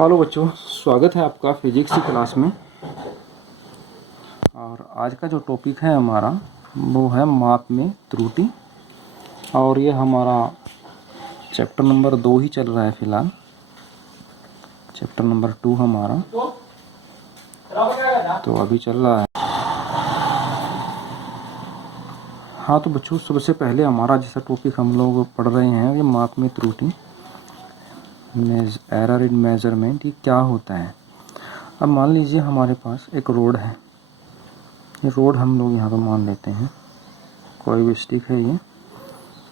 Hello बच्चों, स्वागत है आपका फिजिक्स की क्लास में। और आज का जो टॉपिक है हमारा वो है माप में त्रुटि। और ये हमारा चैप्टर नंबर 2 ही चल रहा है फ़िलहाल। चैप्टर नंबर 2 हमारा तो अभी चल रहा है। हाँ तो बच्चों, सबसे पहले हमारा जैसा टॉपिक हम लोग पढ़ रहे हैं ये माप में त्रुटि, एरर इन मेजरमेंट, ये क्या होता है। अब मान लीजिए हमारे पास एक रोड है। ये रोड हम लोग यहाँ पर मान लेते हैं, कोई भी स्टिक है ये,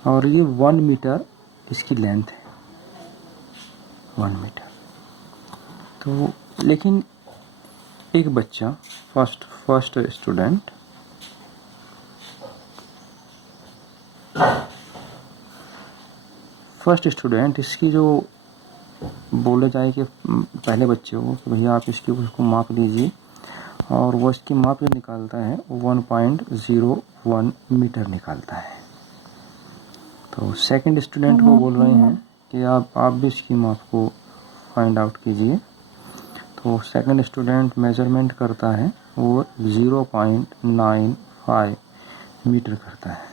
और ये 1 मीटर इसकी लेंथ है, 1 मीटर। तो लेकिन एक बच्चा फर्स्ट स्टूडेंट इसकी जो बोले जाए कि पहले बच्चे को कि भैया आप इसकी उसको माप लीजिए, और वो इसकी माप जो निकालता है 1.01 मीटर निकालता है। तो सेकंड स्टूडेंट को बोल रहे हैं कि आप भी इसकी माप को फाइंड आउट कीजिए। तो सेकंड स्टूडेंट मेजरमेंट करता है, वो 0.95 मीटर करता है।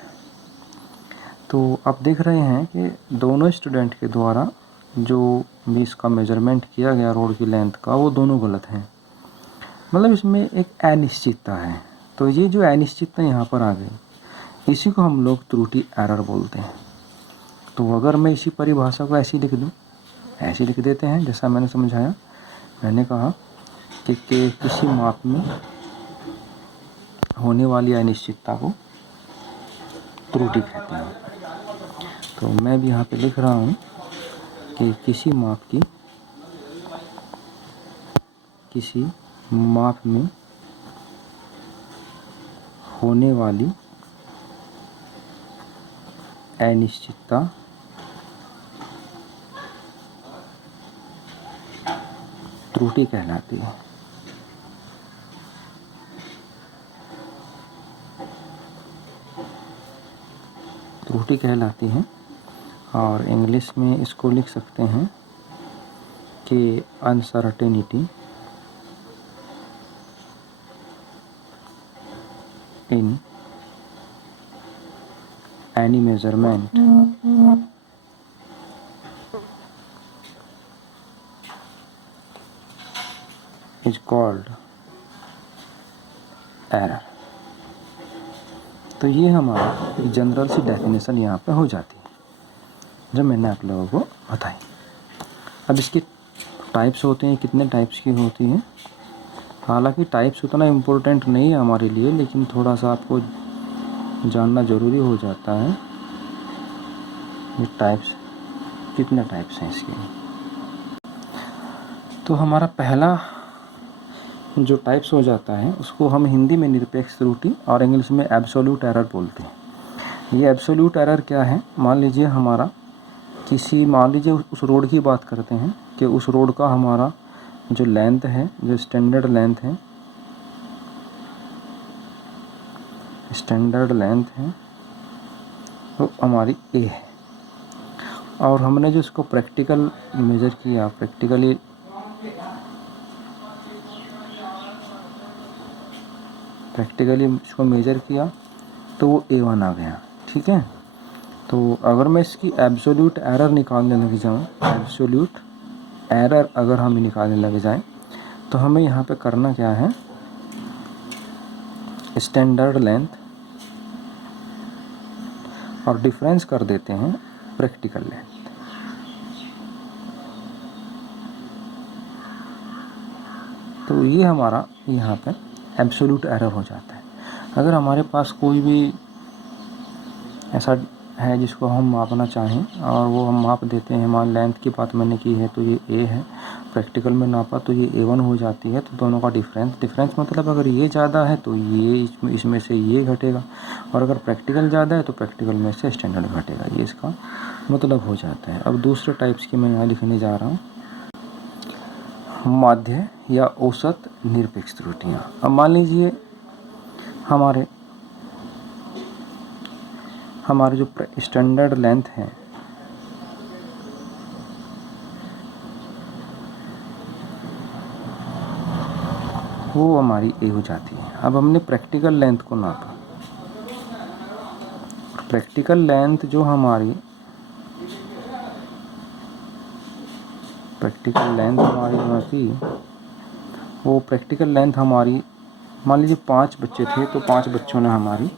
तो आप देख रहे हैं कि दोनों स्टूडेंट के द्वारा जो भी इसका मेजरमेंट किया गया रोड की लेंथ का, वो दोनों गलत हैं। मतलब इसमें एक अनिश्चितता है। तो ये जो अनिश्चितता यहाँ पर आ गई, इसी को हम लोग त्रुटि एरर बोलते हैं। तो अगर मैं इसी परिभाषा को ऐसी लिख दूँ, ऐसे लिख देते हैं जैसा मैंने समझाया। मैंने कहा कि किसी माप में होने वाली अनिश्चितता को त्रुटि कहते हैं। तो मैं भी यहाँ पे लिख रहा हूँ कि किसी माप में होने वाली अनिश्चितता त्रुटि कहलाती है। त्रुटि कहलाती है। और इंग्लिश में इसको लिख सकते हैं कि uncertainty in any measurement is called error. तो ये हमारा एक जनरल सी डेफिनेशन यहाँ पे हो जाती है जो मैंने आप लोगों को बताई। अब इसकी टाइप्स होते हैं, कितने टाइप्स की होती हैं। हालांकि टाइप्स उतना इम्पोर्टेंट नहीं है हमारे लिए, लेकिन थोड़ा सा आपको जानना ज़रूरी हो जाता है। ये टाइप्स, कितने टाइप्स हैं इसके। तो हमारा पहला जो टाइप्स हो जाता है उसको हम हिंदी में निरपेक्ष त्रुटि और इंग्लिश में एब्सोल्यूट एरर बोलते हैं। ये एब्सोल्यूट एरर क्या है, मान लीजिए मान लीजिए उस रोड की बात करते हैं कि उस रोड का हमारा जो लेंथ है, जो स्टैंडर्ड लेंथ है वो हमारी ए है। और हमने जो इसको प्रैक्टिकली इसको मेज़र किया तो वो A1 आ गया। ठीक है। तो अगर मैं इसकी एब्सोल्यूट एरर निकालने लग जाऊँ, अगर हम निकालने लग जाएं, तो हमें यहाँ पे करना क्या है, स्टैंडर्ड लेंथ और डिफरेंस कर देते हैं प्रैक्टिकल लेंथ। तो ये हमारा यहाँ पे एब्सोल्यूट एरर हो जाता है। अगर हमारे पास कोई भी ऐसा है जिसको हम मापना चाहें और वो हम माप देते हैं, मान लेंथ की बात मैंने की है तो ये A है, प्रैक्टिकल में नापा तो ये A1 हो जाती है। तो दोनों का डिफरेंस मतलब अगर ये ज़्यादा है तो ये इसमें से ये घटेगा, और अगर प्रैक्टिकल ज़्यादा है तो प्रैक्टिकल में से स्टैंडर्ड घटेगा। ये इसका मतलब हो जाता है। अब दूसरे टाइप्स की मैं यहाँ लिखने जा रहा हूँ, माध्य या औसत निरपेक्ष त्रुटियाँ। अब मान लीजिए हमारे जो स्टैंडर्ड लेंथ है वो हमारी ए हो जाती है। अब हमने प्रैक्टिकल लेंथ को नापा। प्रैक्टिकल लेंथ जो हमारी यहाँ थी, वो प्रैक्टिकल लेंथ हमारी, मान लीजिए 5 बच्चे थे तो 5 बच्चों ने हमारी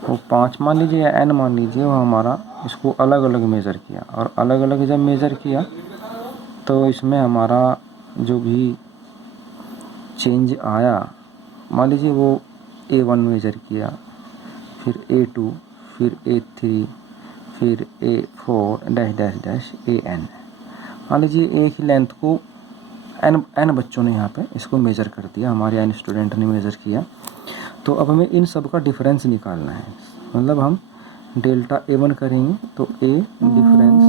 वो 5 मान लीजिए या n मान लीजिए, वो हमारा इसको अलग अलग मेज़र किया, और अलग अलग जब मेज़र किया तो इसमें हमारा जो भी चेंज आया, मान लीजिए वो A1 मेज़र किया, फिर A2, फिर A3, फिर A4 dash dash dash AN। मान लीजिए एक ही लेंथ को n बच्चों ने यहाँ पे इसको मेज़र कर दिया, हमारे n स्टूडेंट ने मेज़र किया। तो अब हमें इन सब का डिफरेंस निकालना है। मतलब हम डेल्टा A1 करेंगे तो A डिफरेंस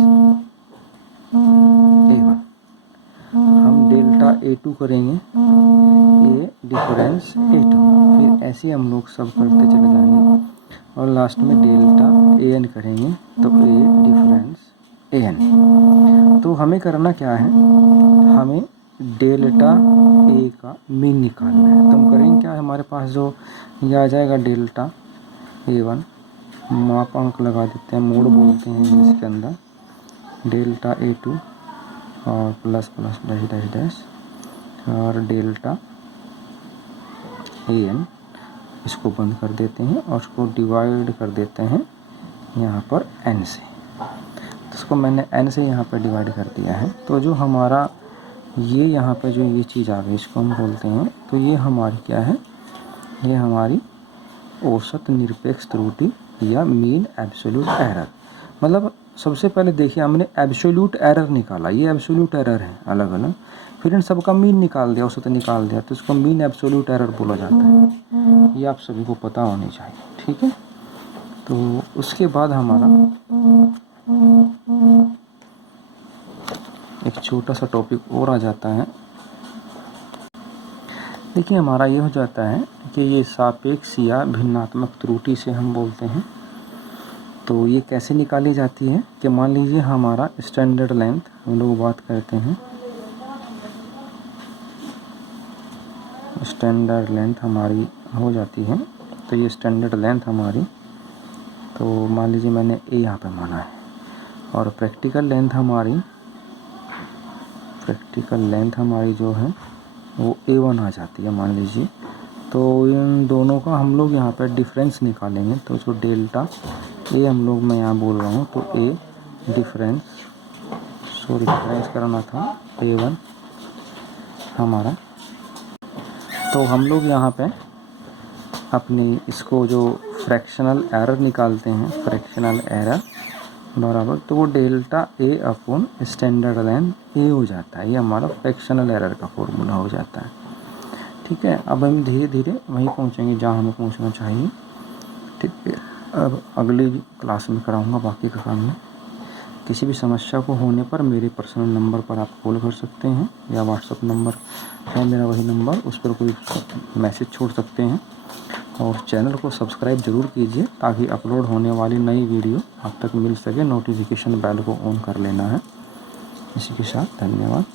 A1, हम डेल्टा A2 करेंगे A डिफरेंस A2, फिर ऐसे ही हम लोग सब करते चले जाएंगे, और लास्ट में डेल्टा AN करेंगे तो A डिफरेंस AN। तो हमें करना क्या है, हमें डेल्टा A का मीन निकालना है। तो हम करेंगे क्या, हमारे पास जो ये आ जाएगा डेल्टा A1, मापांक लगा देते हैं, मोड बोलते हैं इसके अंदर, डेल्टा A2 और plus plus dash dash dash, और डेल्टा AN, इसको बंद कर देते हैं और उसको डिवाइड कर देते हैं यहाँ पर n से। तो इसको मैंने n से यहाँ पर डिवाइड कर दिया है। तो जो हमारा ये यहाँ पे जो ये चीज़ आ गई, इसको हम बोलते हैं, तो ये हमारी क्या है, ये हमारी औसत निरपेक्ष त्रुटि या मीन एब्सोल्यूट एरर। मतलब सबसे पहले देखिए हमने एब्सोल्यूट एरर निकाला, ये एब्सोल्यूट एरर है अलग अलग, फिर इन सबका मीन निकाल दिया, औसत निकाल दिया, तो इसको मीन एब्सोल्यूट एरर बोला जाता है। ये आप सभी को पता होनी चाहिए, ठीक है। तो उसके बाद हमारा एक छोटा सा टॉपिक और आ जाता है। देखिए हमारा ये हो जाता है कि ये सापेक्ष या भिन्नात्मक त्रुटि से हम बोलते हैं। तो ये कैसे निकाली जाती है कि मान लीजिए हमारा स्टैंडर्ड लेंथ, हम लोग बात करते हैं स्टैंडर्ड लेंथ हमारी हो जाती है। तो ये स्टैंडर्ड लेंथ हमारी, तो मान लीजिए मैंने ए यहाँ पे माना है, और प्रैक्टिकल लेंथ हमारी जो है वो A1 आ जाती है मान लीजिए। तो इन दोनों का हम लोग यहाँ पर डिफरेंस निकालेंगे। तो जो डेल्टा ए हम लोग, मैं यहाँ बोल रहा हूँ, तो A डिफरेंस करना था A1 हमारा। तो हम लोग यहाँ पे अपनी इसको जो फ्रैक्शनल एरर निकालते हैं, फ्रैक्शनल एरर बराबर, तो वो delta A upon standard length A हो जाता है। ये हमारा फ्रैक्शनल एरर का फॉर्मूला हो जाता है, ठीक है। अब हम धीरे धीरे वहीं पहुँचेंगे जहाँ हमें पहुँचना चाहिए, ठीक है। अब अगली क्लास में कराऊँगा बाकी का काम में। किसी भी समस्या को होने पर मेरे पर्सनल नंबर पर आप कॉल कर सकते हैं, या व्हाट्सअप नंबर है मेरा वही नंबर, उस पर कोई मैसेज छोड़ सकते हैं। और चैनल को सब्सक्राइब ज़रूर कीजिए ताकि अपलोड होने वाली नई वीडियो आप तक मिल सके। नोटिफिकेशन बेल को ऑन कर लेना है। इसी के साथ धन्यवाद।